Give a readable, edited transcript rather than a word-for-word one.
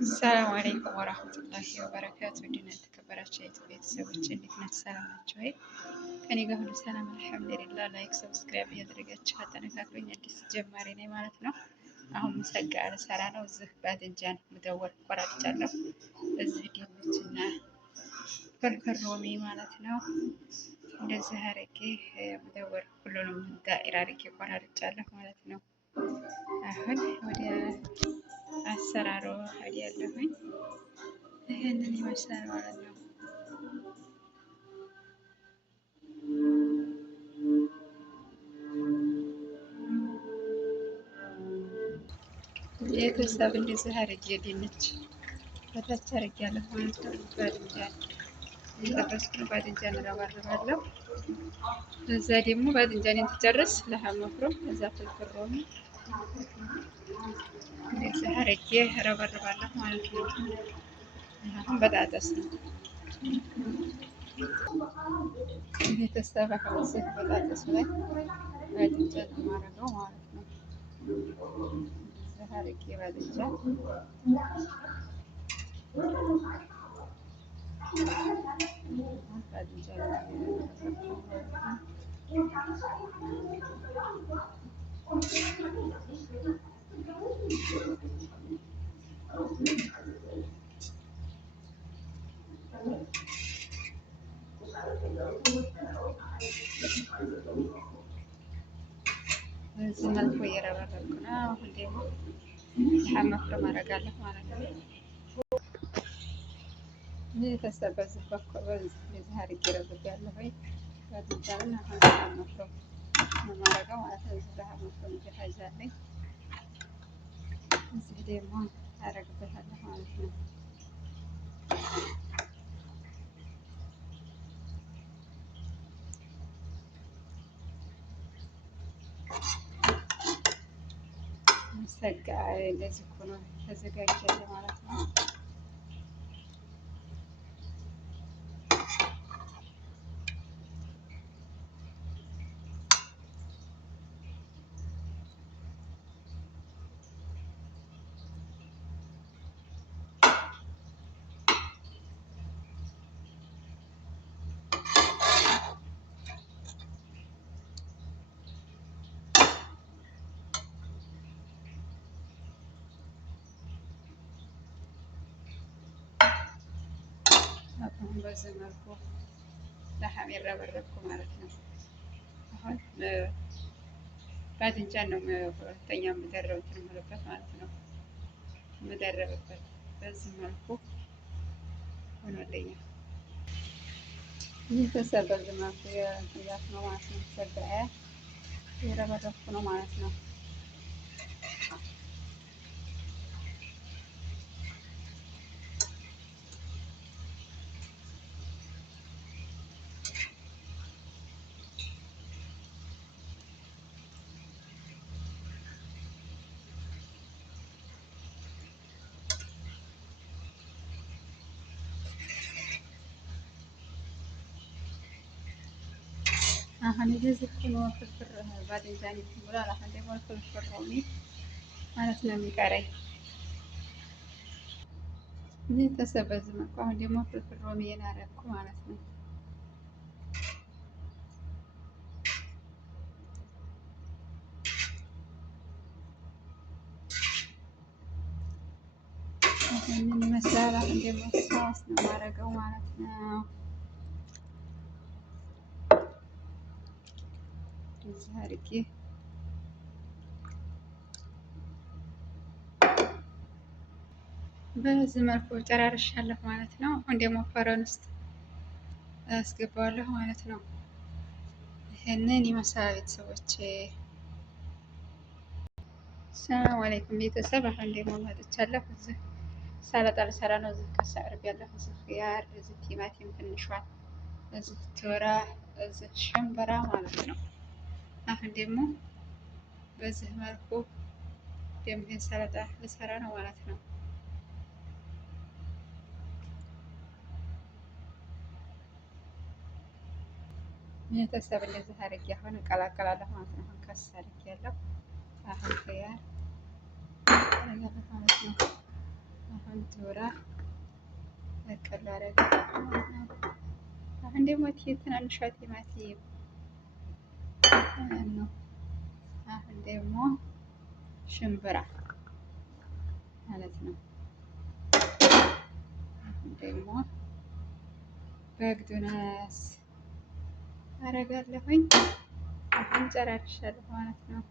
ሰላም አለይኩም ወራህመቱላሂ ወበረካቱ። ውድና የተከበራችሁ የዩቲዩብ ቤተሰቦች እንዴት ናችሁ? ሰላም ናችሁ ወይ? ከኔ ጋር ሁሉ ሰላም አልሐምዱሊላህ። ላይክ ሰብስክራይብ እያደረጋችሁ አጠነካክሩኝ። አዲስ ጀማሪ ነኝ ማለት ነው። አሁን ምሰጋ ልሰራ ነው። እዚህ ባትንጃን ምደወል ቆራርጫለሁ። እዚህ ድንችና ፍርፍር ሮሚ ማለት ነው። እንደዚህ አርጌ ምደወል ሁሉንም ዳኢራ አርጌ ቆራርጫለሁ ማለት ነው። አሁን ወደ አሰራሩ ሄዳለሁኝ። ይሄንን ይመስላል ማለት ነው። ቤተሰብ እንደዚህ አርጌ ድንች በታች አርጌያለሁ ማለት ነው። ባድንጃን እየጠበስኩ ነው። ባድንጃን እረባርባለሁ። እዛ ደግሞ ባድንጃኔን ትጨርስ ለሐም መፍሩም እዛ ፍልፍል ሮሚ እንደዚህ አርጌ እረበርባለሁ ማለት ነው። አሁን በጣጠስ ነው ቤተሰብ። አሁን እዚህ በጣጠሱ ላይ ባድንጃን ነው የማደርገው ማለት ነው። እንደዚህ አርጌ ባድንጃን በዚህ መልኩ እየረበረብኩ ነው። አሁን ደግሞ ለሐም መፍሩም አደርጋለሁ ማለት ነው። ቤተሰብ በዚህ በኩል እንደዚህ አድርጌ ረብቤያለሁ። ባድንጃንን አሁን ለሐም መፍሩም ነው የማደርገው ማለት ነው። እዚህ ለሐም መፍሩም እየፈጃለኝ እዚህ ደግሞ አደርግበታለሁ ማለት ነው። ሰጋ እንደዚህ ሆኖ ተዘጋጀለ ማለት ነው። አሁን በዚህ መልኩ ለሐም የረበረብኩ ማለት ነው። አሁን ባድንጃን ነው ሁለተኛ የምደረብበት ማለት ነው። የምደረብበት በዚህ መልኩ ሆኖልኛል። ቤተሰብ በዚህ መልኩ የእንትያት ነው ማለት ነው። ሰጋያ የረበረብኩ ነው ማለት ነው። አሁን እንደዚህ ሆኖ ፍርፍር ባድንጃን ይብላል። አሁን ደግሞ ፍርፍር ሮሚ ማለት ነው የሚቀረኝ ቤተሰብ በዚህ መልኩ። አሁን ደግሞ ፍርፍር ሮሚዬን አደረኩ ማለት ነው። ይህንን ይመስላል። አሁን ደግሞ ሶስ ነው የማደርገው ማለት ነው። እዚህ አድርጌ በዚህ መልኩ ጨራርሻለሁ ማለት ነው። አሁን ደግሞ ፈረን ውስጥ አስገባዋለሁ ማለት ነው። ይህንን ይመስላል ቤተሰቦቼ። ሰላም አለይኩም ቤተሰብ። አሁን ደግሞ መጥቻለሁ። እዚህ ሰላጣ ልሰራ ነው። እዚህ ከሳ አድርጌያለሁ። እዚህ ኪያር፣ እዚህ ቲማቲም ትንሿን፣ እዚህ ቶራ፣ እዚህ ሽምብራ ማለት ነው። አሁን ደግሞ በዚህ መልኩ ደግሞ ይሄን ሰላጣ ልሰራ ነው ማለት ነው። ቤተሰብ እንደዚህ አድርጌ አሁን እቀላቀላለሁ ማለት ነው። አሁን ከሳ አድርጌያለሁ። አሁን ኪያር ማለት ነው። አሁን ዙራ በቀሎ አደርጋለሁ ማለት ነው። አሁን ደግሞ ትናንሿ ቲማቲም ነው። አሁን ደግሞ ሽምብራ ማለት ነው። አሁን ደግሞ በግዱነስ አደርጋለሁኝ። አሁን ጨራርሻለሁ ማለት ነው።